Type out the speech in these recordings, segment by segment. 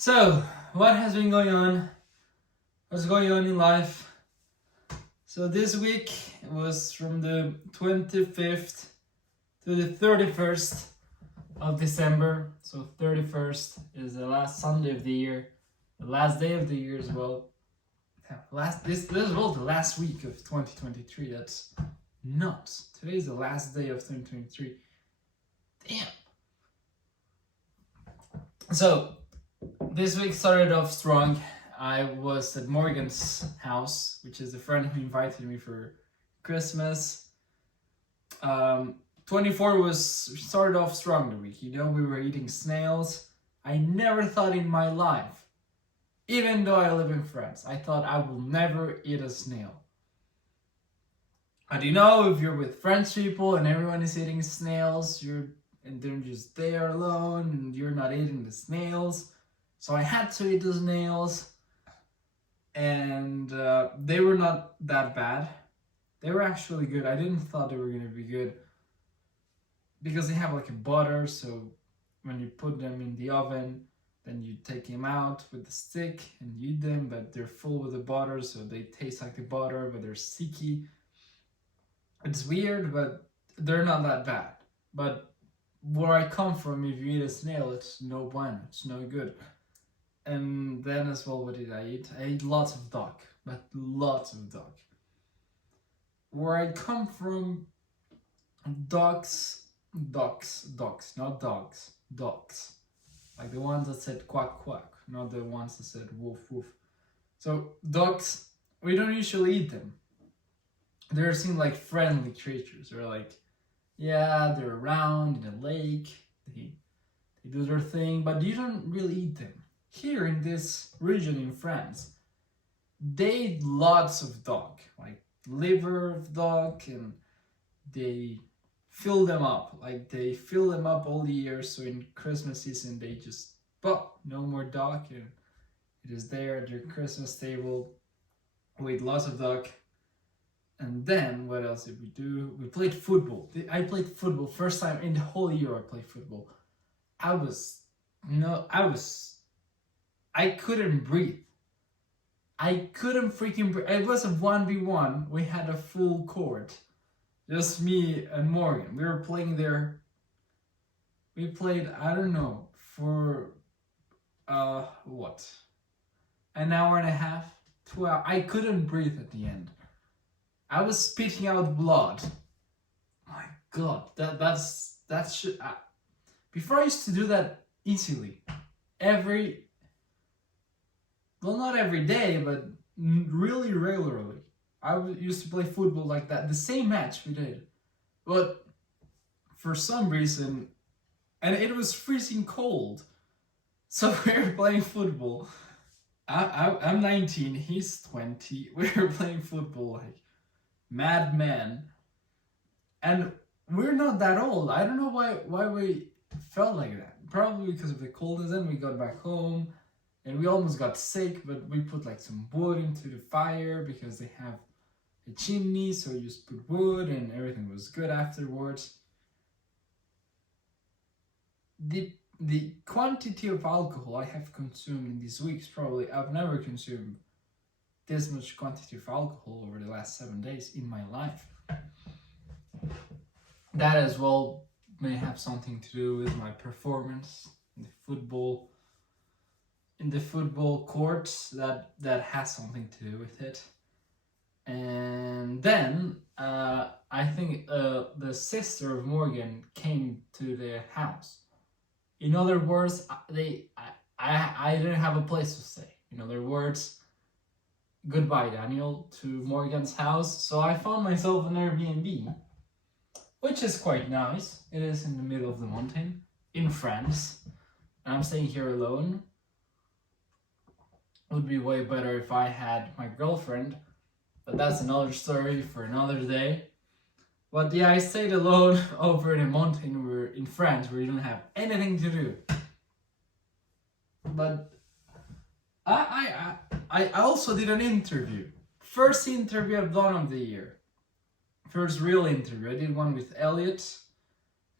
So, what has been going on? What's going on in life? So this week was from the 25th to the 31st of December. So 31st is the last Sunday of the year, the last day of the year as well. This was the last week of 2023. That's nuts. Today is the last day of 2023. Damn. So this week started off strong. I was at Morgan's house, which is the friend who invited me for Christmas. 24 started off strong the week. You know, we were eating snails. I never thought in my life, even though I live in France, I thought I will never eat a snail. But you know, if you're with French people and everyone is eating snails, and they're just there alone and you're not eating the snails. So I had to eat the snails, and they were not that bad. They were actually good. I didn't thought they were gonna be good because they have like a butter. So when you put them in the oven, then you take them out with the stick and you eat them. But they're full with the butter, so they taste like the butter, but they're sticky. It's weird, but they're not that bad. But where I come from, if you eat a snail, it's no bueno. It's no good. And then as well, what did I eat? I ate lots of duck, but lots of duck. Where I come from, ducks, not dogs, ducks. Like the ones that said quack quack, not the ones that said woof woof. So ducks, we don't usually eat them. They're seen like friendly creatures. They're like, yeah, they're around in a lake, they do their thing, but you don't really eat them. Here in this region in France, they eat lots of duck, like liver of duck, and they fill them up. Like they fill them up all the year, so in Christmas season they just, no more duck, and it is there at your Christmas table. We eat lots of duck. And then, what else did we do? We played football. I played football, first time in the whole year I played football. I couldn't breathe. I couldn't freaking breathe. It was a 1v1. We had a full court. Just me and Morgan. We were playing there. We played, I don't know, for, what? An hour and a half? 2 hours. I couldn't breathe at the end. I was spitting out blood. My God, that shit. Before I used to do that easily, not every day, but really regularly. I used to play football like that. The same match we did, but for some reason, and it was freezing cold, so we were playing football. I'm 19, he's 20. We were playing football like madman, and we're not that old. I don't know why we felt like that. Probably because of the coldness. Then we got back home and we almost got sick, but we put like some wood into the fire because they have a chimney, so you just put wood and everything was good afterwards. The quantity of alcohol I have consumed in these weeks, probably I've never consumed this much quantity of alcohol over the last 7 days in my life. That as well may have something to do with my performance in the football courts. That has something to do with it. And then I think the sister of Morgan came to the house. In other words, I didn't have a place to stay. In other words, goodbye, Daniel, to Morgan's house. So I found myself an Airbnb, which is quite nice. It is in the middle of the mountain in France, and I'm staying here alone. It would be way better if I had my girlfriend, but that's another story for another day. But yeah, I stayed alone over in a mountain in France where you don't have anything to do. But I also did an interview. First interview I've done of the year. First real interview. I did one with Elliot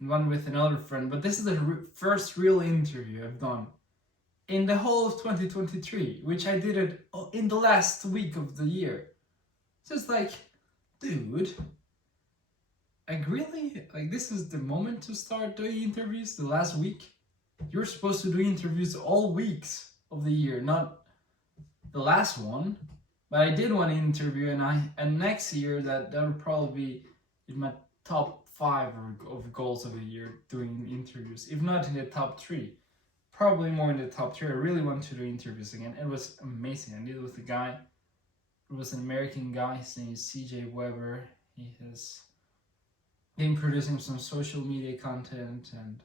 and one with another friend. But this is the first real interview I've done in the whole of 2023, which I did it in the last week of the year. So it's like, dude, like really? Like this is the moment to start doing interviews, the last week? You're supposed to do interviews all weeks of the year, not the last one. But I did one interview, and next year that would probably be in my top 5 of goals of the year, doing interviews, if not in the top 3. Probably more in the top 3. I really want to do interviews again. It was amazing. I did it with a guy. It was an American guy. His name is CJ Weber. He has been producing some social media content, and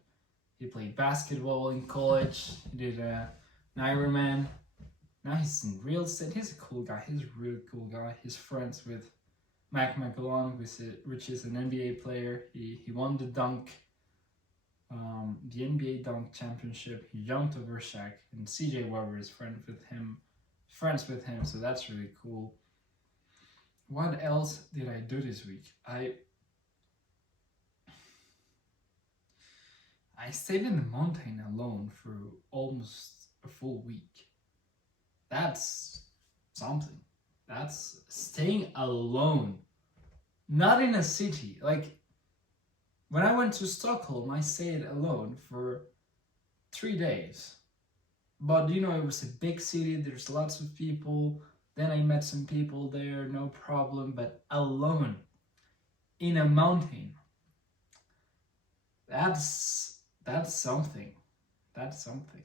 he played basketball in college. He did an Ironman. Now he's in real estate. He's a cool guy. He's a really cool guy. He's friends with Mac McGlone, which is an NBA player. He won the NBA dunk championship. He jumped over Shaq, and CJ Weber is friends with him, so that's really cool. What else did I do this week? I stayed in the mountain alone for almost a full week. That's something. That's staying alone. Not in a city. Like, when I went to Stockholm, I stayed alone for 3 days. But, it was a big city, there's lots of people. Then I met some people there, no problem. But alone, in a mountain, that's something. That's something.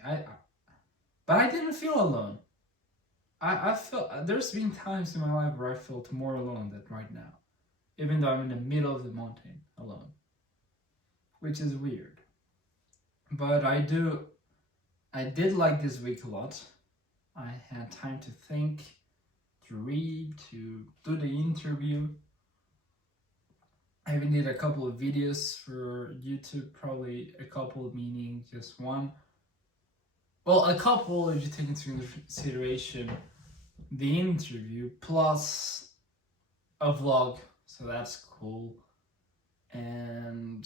But I didn't feel alone. I felt, there's been times in my life where I felt more alone than right now, even though I'm in the middle of the mountain alone, which is weird. But I did like this week a lot. I had time to think, to read, to do the interview. I even did a couple of videos for YouTube, probably a couple meaning just one. Well, a couple if you take into consideration the interview plus a vlog, so that's cool. And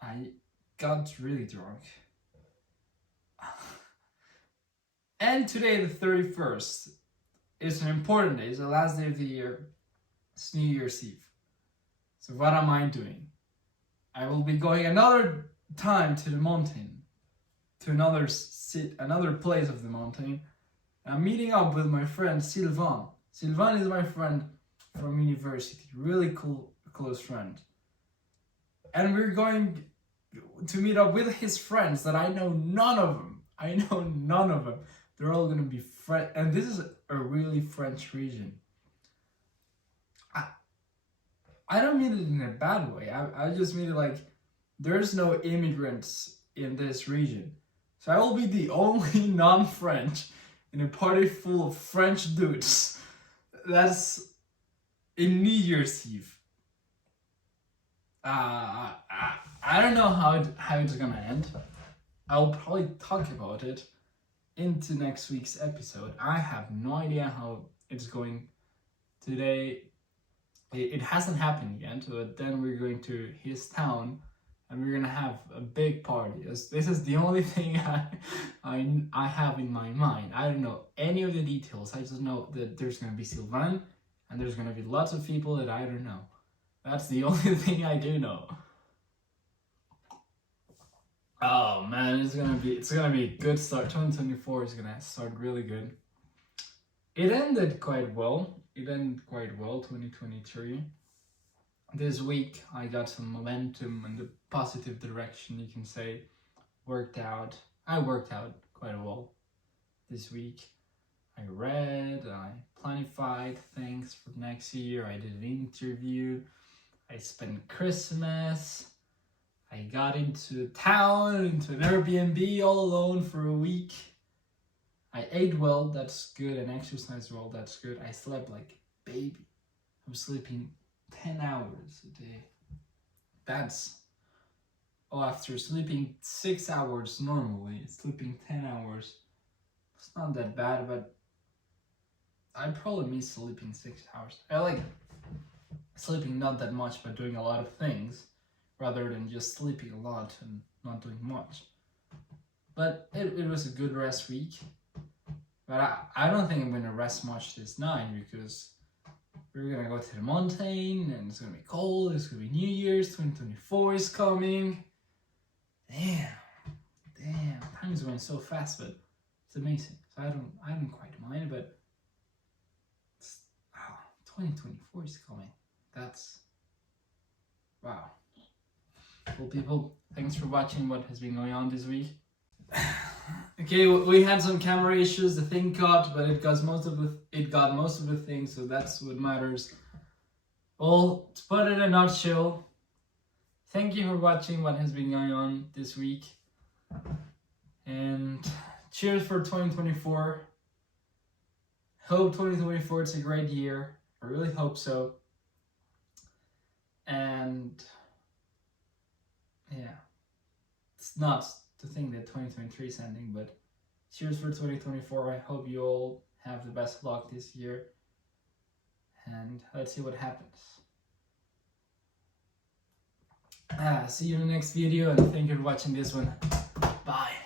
I got really drunk. And today, the 31st, is an important day. It's the last day of the year. It's New Year's Eve. So what am I doing? I will be going another time to the mountain, to another place of the mountain. I'm meeting up with my friend Sylvain. Sylvain is my friend from university, really cool, close friend. And we're going to meet up with his friends that I know none of them. They're all gonna be French, and this is a really French region. I don't mean it in a bad way. I just mean it like there's no immigrants in this region. So I will be the only non-French in a party full of French dudes. That's in New Year's Eve. I don't know how it's gonna end. I'll probably talk about it into next week's episode. I have no idea how it's going today. It hasn't happened yet, but then we're going to his town and we're gonna have a big party. This is the only thing I have in my mind. I don't know any of the details. I just know that there's gonna be Sylvain and there's gonna be lots of people that I don't know. That's the only thing I do know. Oh man, it's gonna be a good start. 2024 is gonna start really good. It ended quite well. 2023. This week I got some momentum in the positive direction, you can say. I worked out quite well this week. I read, I planified things for next year, I did an interview, I spent Christmas, I got into town, into an Airbnb all alone for a week. I ate well, that's good, and exercised well, that's good. I slept like a baby. I was sleeping 10 hours a day. After sleeping 6 hours normally, sleeping 10 hours, it's not that bad, but I probably miss sleeping 6 hours. I like sleeping not that much, but doing a lot of things, rather than just sleeping a lot and not doing much. But it was a good rest week. But I don't think I'm gonna rest much this night because we're gonna go to the mountain and it's gonna be cold. It's gonna be New Year's. 2024 is coming. Damn, time is going so fast, but it's amazing. So I don't quite mind, but 2024 is coming. That's wow. Well, people, thanks for watching what has been going on this week. Okay, we had some camera issues. The thing cut, but it got most of the things, so that's what matters. Well, to put it in a nutshell, thank you for watching what has been going on this week, and cheers for 2024. Hope 2024 is a great year. I really hope so. And yeah, it's nuts to think that 2023 is ending, but cheers for 2024. I hope you all have the best luck this year, and let's see what happens. See you in the next video, and thank you for watching this one. Bye.